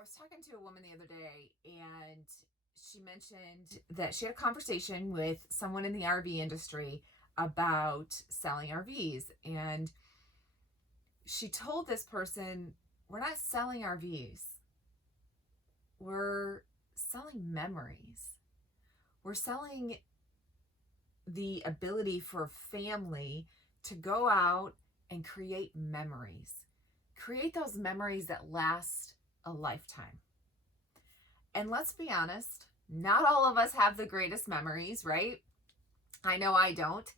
I was talking to a woman the other day, and she mentioned that she had a conversation with someone in the RV industry about selling RVs. And she told this person, we're not selling RVs, we're selling memories. We're selling the ability for a family to go out and create memories. Create those memories that last a lifetime. And let's be honest, not all of us have the greatest memories, right? I know I don't.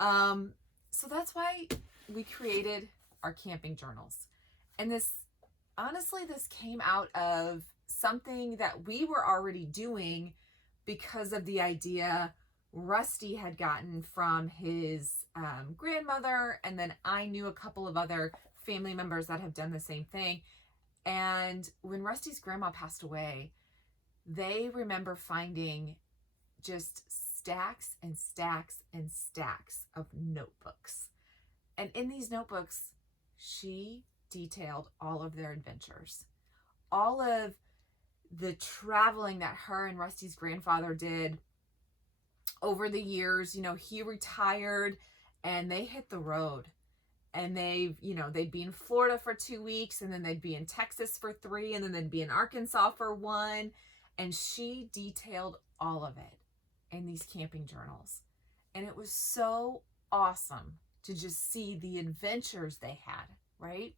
So that's why we created our camping journals. And this came out of something that we were already doing because of the idea Rusty had gotten from his grandmother. And then I knew a couple of other family members that have done the same thing. And when Rusty's grandma passed away, they remember finding just stacks and stacks and stacks of notebooks. And in these notebooks, she detailed all of their adventures, all of the traveling that her and Rusty's grandfather did over the years. He retired and they hit the road. And they'd be in Florida for 2 weeks, and then they'd be in Texas for 3, and then they'd be in Arkansas for 1. And she detailed all of it in these camping journals. And it was so awesome to just see the adventures they had, right?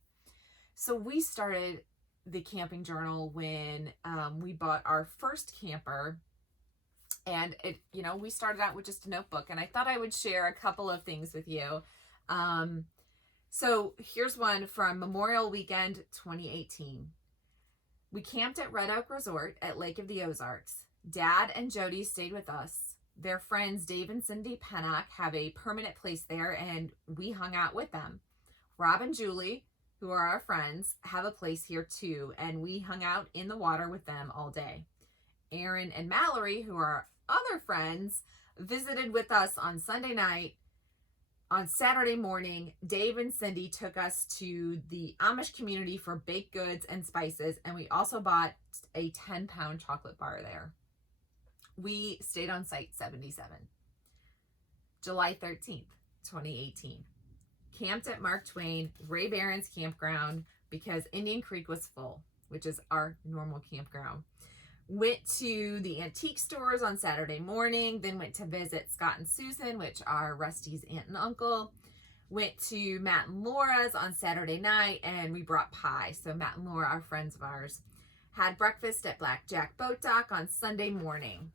So we started the camping journal when we bought our first camper. And we started out with just a notebook. And I thought I would share a couple of things with you. So here's one from Memorial Weekend 2018. We camped at Red Oak Resort at Lake of the Ozarks. Dad and Jody stayed with us. Their friends Dave and Cindy Pennock have a permanent place there, and we hung out with them. Rob and Julie, who are our friends, have a place here too, and we hung out in the water with them all day. Aaron and Mallory, who are our other friends, visited with us on Sunday night. On Saturday morning, Dave and Cindy took us to the Amish community for baked goods and spices, and we also bought a 10-pound chocolate bar there. We stayed on Site 77. July 13th, 2018. Camped at Mark Twain, Ray Barron's campground because Indian Creek was full, which is our normal campground. Went to the antique stores on Saturday morning, then went to visit Scott and Susan, which are Rusty's aunt and uncle. Went to Matt and Laura's on Saturday night, and we brought pie. So Matt and Laura are friends of ours. Had breakfast at Blackjack Boat Dock on Sunday morning.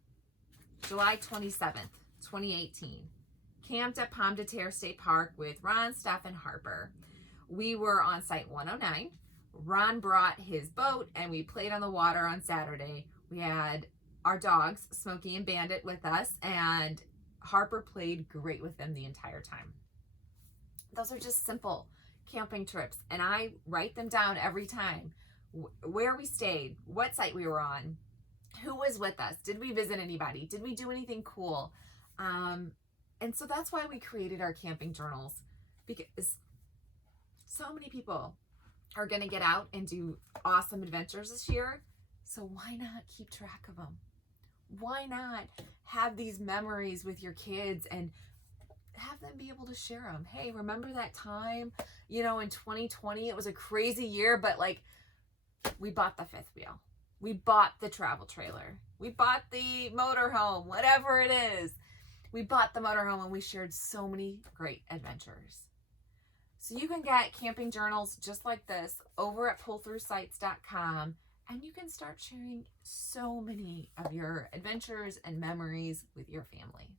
July 27th, 2018. Camped at Pomme de Terre State Park with Ron, Steph, and Harper. We were on Site 109. Ron brought his boat, and we played on the water on Saturday. We had our dogs, Smokey and Bandit, with us, and Harper played great with them the entire time. Those are just simple camping trips, and I write them down every time. Where we stayed, what site we were on, who was with us, did we visit anybody, did we do anything cool? And so that's why we created our camping journals, because so many people are going to get out and do awesome adventures this year. So why not keep track of them? Why not have these memories with your kids and have them be able to share them? Hey, remember that time, in 2020, it was a crazy year, but we bought the fifth wheel. We bought the travel trailer. We bought the motorhome, whatever it is. We bought the motorhome and we shared so many great adventures. So you can get camping journals just like this over at pullthroughsites.com, and you can start sharing so many of your adventures and memories with your family.